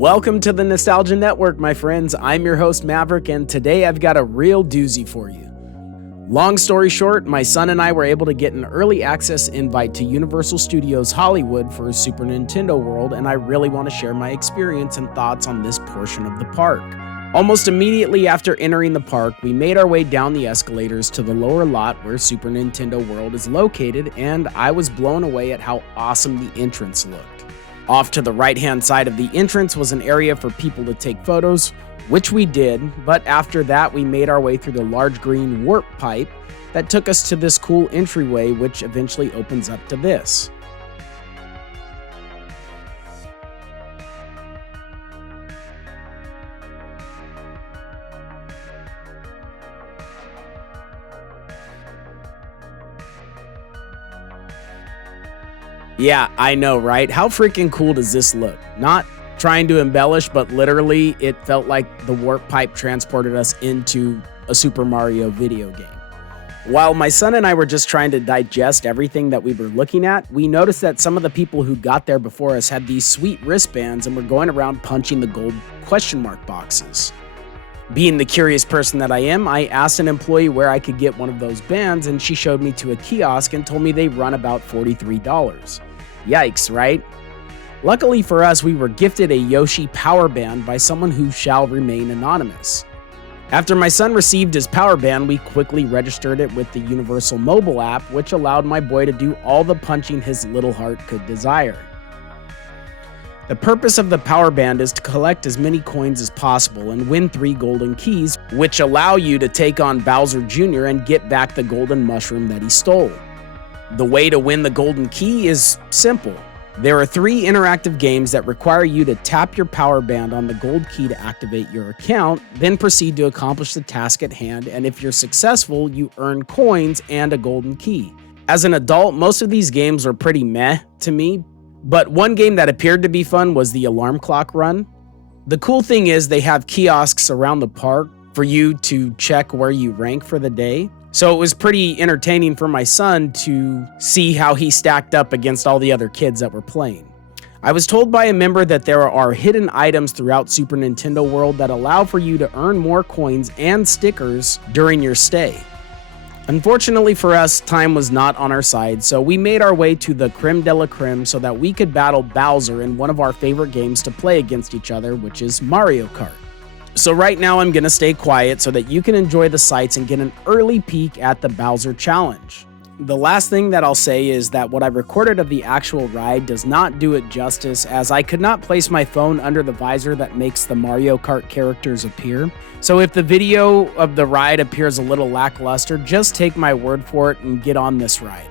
Welcome to the Nostalgia Network, my friends. I'm your host, Maverick, and today I've got a real doozy for you. Long story short, my son and I were able to get an early access invite to Universal Studios Hollywood for Super Nintendo World, and I really want to share my experience and thoughts on this portion of the park. Almost immediately after entering the park, we made our way down the escalators to the lower lot where Super Nintendo World is located, and I was blown away at how awesome the entrance looked. Off to the right-hand side of the entrance was an area for people to take photos, which we did, but after that we made our way through the large green warp pipe that took us to this cool entryway, which eventually opens up to this. Yeah, I know, right? How freaking cool does this look? Not trying to embellish, but literally it felt like the warp pipe transported us into a Super Mario video game. While my son and I were just trying to digest everything that we were looking at, we noticed that some of the people who got there before us had these sweet wristbands and were going around punching the gold question mark boxes. Being the curious person that I am, I asked an employee where I could get one of those bands, and she showed me to a kiosk and told me they run about $43. Yikes, right? Luckily for us, we were gifted a Yoshi Power Band by someone who shall remain anonymous. After my son received his Power Band, we quickly registered it with the Universal mobile app, which allowed my boy to do all the punching his little heart could desire. The purpose of the Power Band is to collect as many coins as possible and win 3 golden keys, which allow you to take on Bowser Jr. and get back the golden mushroom that he stole. The way to win the golden key is simple. There are 3 interactive games that require you to tap your Power Band on the gold key to activate your account, then proceed to accomplish the task at hand, and if you're successful, you earn coins and a golden key. As an adult, most of these games were pretty meh to me, but one game that appeared to be fun was the Alarm Clock Run. The cool thing is they have kiosks around the park for you to check where you rank for the day. So it was pretty entertaining for my son to see how he stacked up against all the other kids that were playing. I was told by a member that there are hidden items throughout Super Nintendo World that allow for you to earn more coins and stickers during your stay. Unfortunately for us, time was not on our side, so we made our way to the Creme de la Creme so that we could battle Bowser in one of our favorite games to play against each other, which is Mario Kart. So right now I'm going to stay quiet so that you can enjoy the sights and get an early peek at the Bowser Challenge. The last thing that I'll say is that what I recorded of the actual ride does not do it justice, as I could not place my phone under the visor that makes the Mario Kart characters appear. So if the video of the ride appears a little lackluster, just take my word for it and get on this ride.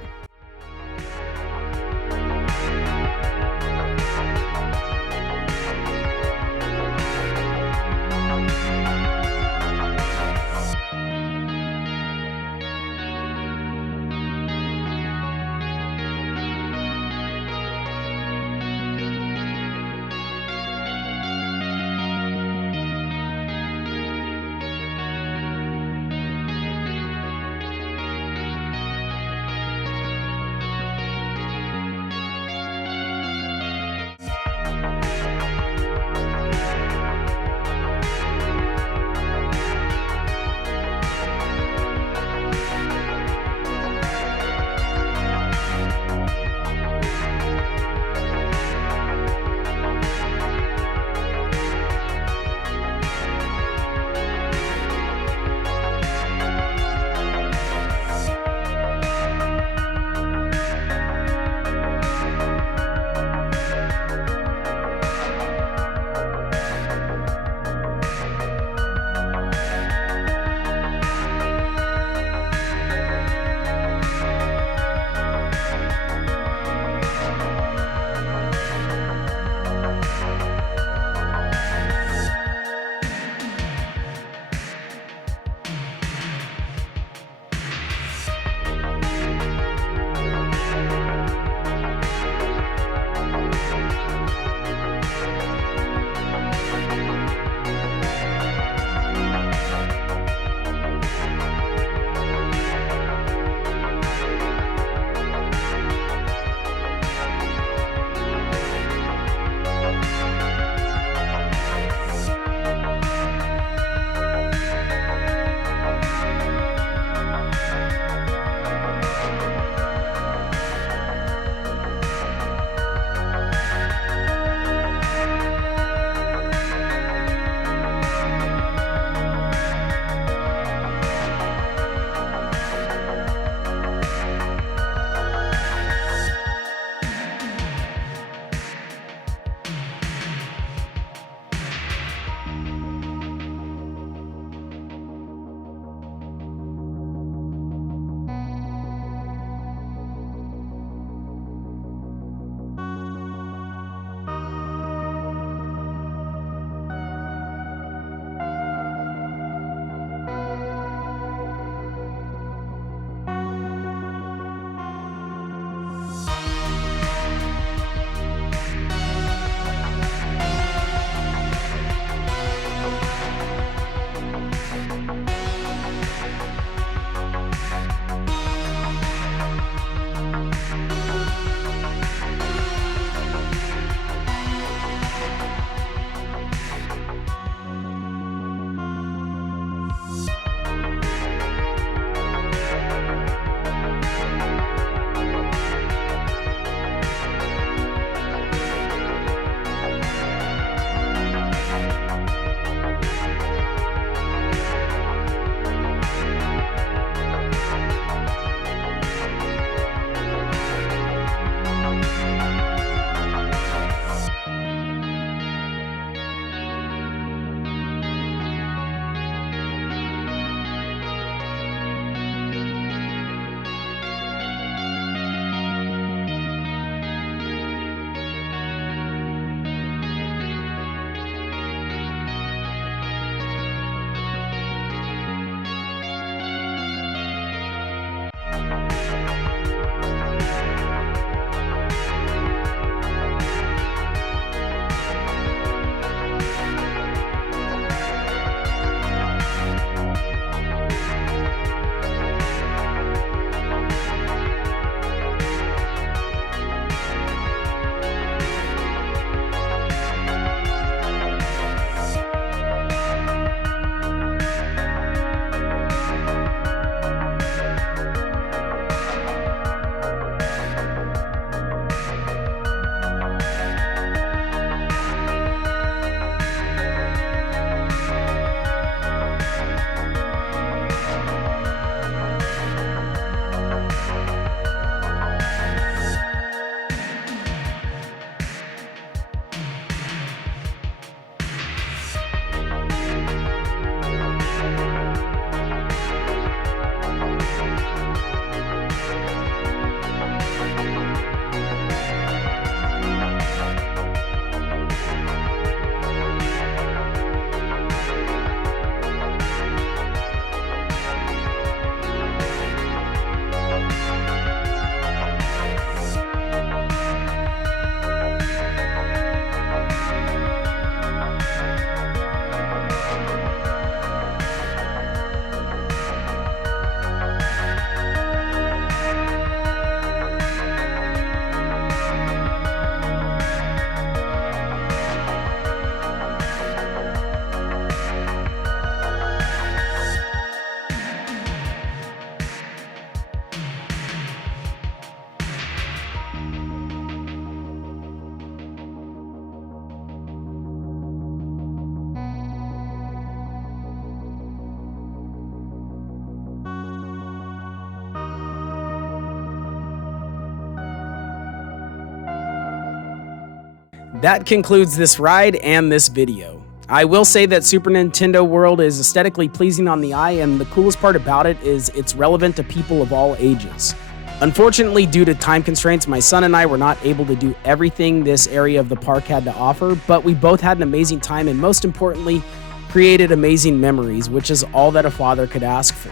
That concludes this ride and this video. I will say that Super Nintendo World is aesthetically pleasing on the eye, and the coolest part about it is it's relevant to people of all ages. Unfortunately, due to time constraints, my son and I were not able to do everything this area of the park had to offer, but we both had an amazing time and most importantly, created amazing memories, which is all that a father could ask for.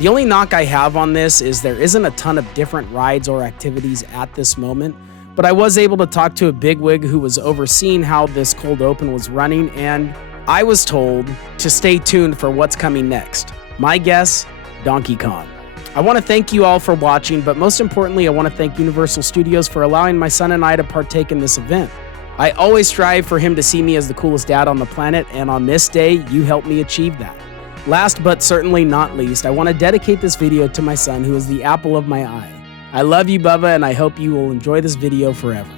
The only knock I have on this is there isn't a ton of different rides or activities at this moment, but I was able to talk to a bigwig who was overseeing how this cold open was running, and I was told to stay tuned for what's coming next. My guess, Donkey Kong. I want to thank you all for watching, but most importantly, I want to thank Universal Studios for allowing my son and I to partake in this event. I always strive for him to see me as the coolest dad on the planet, and on this day, you helped me achieve that. Last but certainly not least, I want to dedicate this video to my son, who is the apple of my eye. I love you, Bubba, and I hope you will enjoy this video forever.